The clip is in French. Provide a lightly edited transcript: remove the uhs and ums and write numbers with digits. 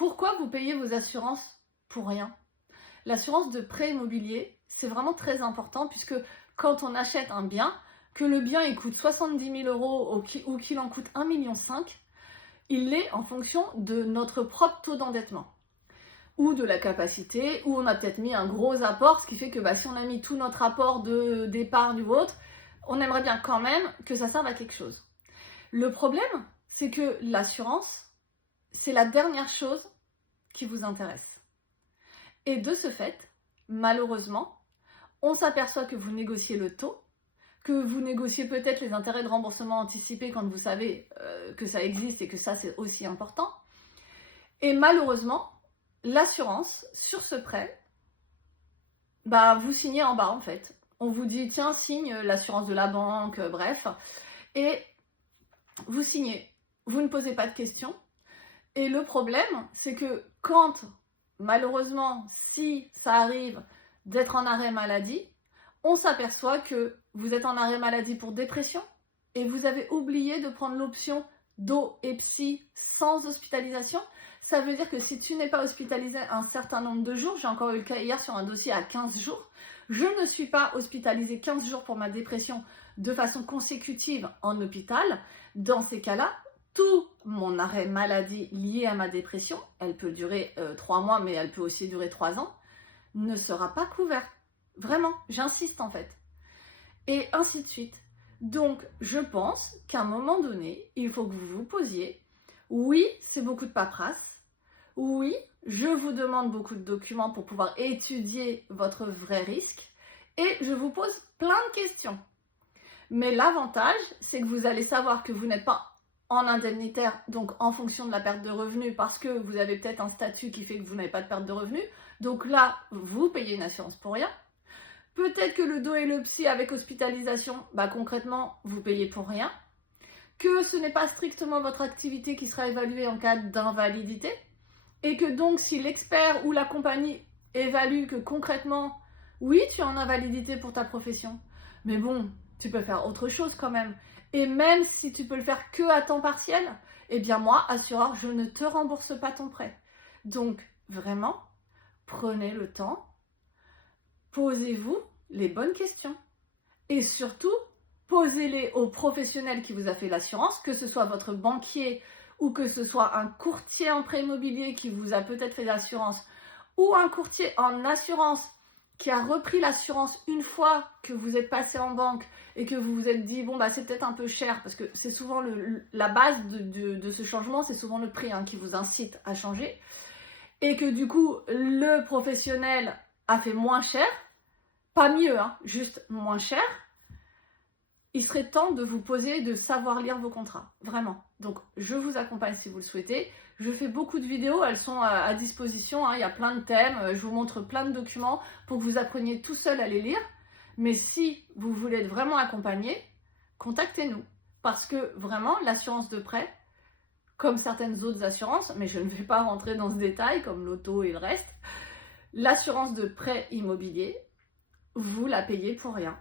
Pourquoi vous payez vos assurances pour rien? L'assurance de prêt immobilier, c'est vraiment très important puisque quand on achète un bien, que le bien il coûte 70 000 euros ou qu'il en coûte 1,5 million, il est en fonction de notre propre taux d'endettement ou de la capacité, ou on a peut-être mis un gros apport, ce qui fait que si on a mis tout notre apport d'épargne ou autre, on aimerait bien quand même que ça serve à quelque chose. Le problème, c'est que l'assurance, c'est la dernière chose qui vous intéresse. Et de ce fait, malheureusement, on s'aperçoit que vous négociez le taux, que vous négociez peut-être les intérêts de remboursement anticipé quand vous savez que ça existe et que ça c'est aussi important. Et malheureusement, l'assurance sur ce prêt, vous signez en bas en fait. On vous dit tiens, signe l'assurance de la banque, bref, et vous signez. Vous ne posez pas de questions. Et le problème, c'est que quand, malheureusement, si ça arrive d'être en arrêt maladie, on s'aperçoit que vous êtes en arrêt maladie pour dépression et vous avez oublié de prendre l'option do et psy sans hospitalisation. Ça veut dire que si tu n'es pas hospitalisé un certain nombre de jours, j'ai encore eu le cas hier sur un dossier à 15 jours, je ne suis pas hospitalisée 15 jours pour ma dépression de façon consécutive en hôpital. Dans ces cas-là, tout mon arrêt maladie lié à ma dépression, elle peut durer 3 mois, mais elle peut aussi durer 3 ans, ne sera pas couvert. Vraiment, j'insiste en fait. Et ainsi de suite. Donc, je pense qu'à un moment donné, il faut que vous vous posiez. Oui, c'est beaucoup de paperasse. Oui, je vous demande beaucoup de documents pour pouvoir étudier votre vrai risque. Et je vous pose plein de questions. Mais l'avantage, c'est que vous allez savoir que vous n'êtes pas en indemnitaire, donc en fonction de la perte de revenus, parce que vous avez peut-être un statut qui fait que vous n'avez pas de perte de revenus. Donc là, vous payez une assurance pour rien. Peut-être que le dos et le psy avec hospitalisation, concrètement, vous payez pour rien. Que ce n'est pas strictement votre activité qui sera évaluée en cas d'invalidité. Et que donc, si l'expert ou la compagnie évalue que concrètement, oui, tu es en invalidité pour ta profession, mais bon, tu peux faire autre chose quand même. Et même si tu peux le faire que à temps partiel, eh bien moi, assureur, je ne te rembourse pas ton prêt. Donc, vraiment, prenez le temps, posez-vous les bonnes questions. Et surtout, posez-les au professionnel qui vous a fait l'assurance, que ce soit votre banquier ou que ce soit un courtier en prêt immobilier qui vous a peut-être fait l'assurance, ou un courtier en assurance qui a repris l'assurance une fois que vous êtes passé en banque et que vous vous êtes dit, c'est peut-être un peu cher, parce que c'est souvent la base de ce changement, c'est souvent le prix qui vous incite à changer, et que du coup, le professionnel a fait moins cher, pas mieux, juste moins cher. Il serait temps de vous poser, de savoir lire vos contrats, vraiment. Donc, je vous accompagne si vous le souhaitez. Je fais beaucoup de vidéos, elles sont à disposition, il y a plein de thèmes, je vous montre plein de documents pour que vous appreniez tout seul à les lire. Mais si vous voulez être vraiment accompagné, contactez-nous. Parce que vraiment, l'assurance de prêt, comme certaines autres assurances, mais je ne vais pas rentrer dans ce détail, comme l'auto et le reste, l'assurance de prêt immobilier, vous la payez pour rien.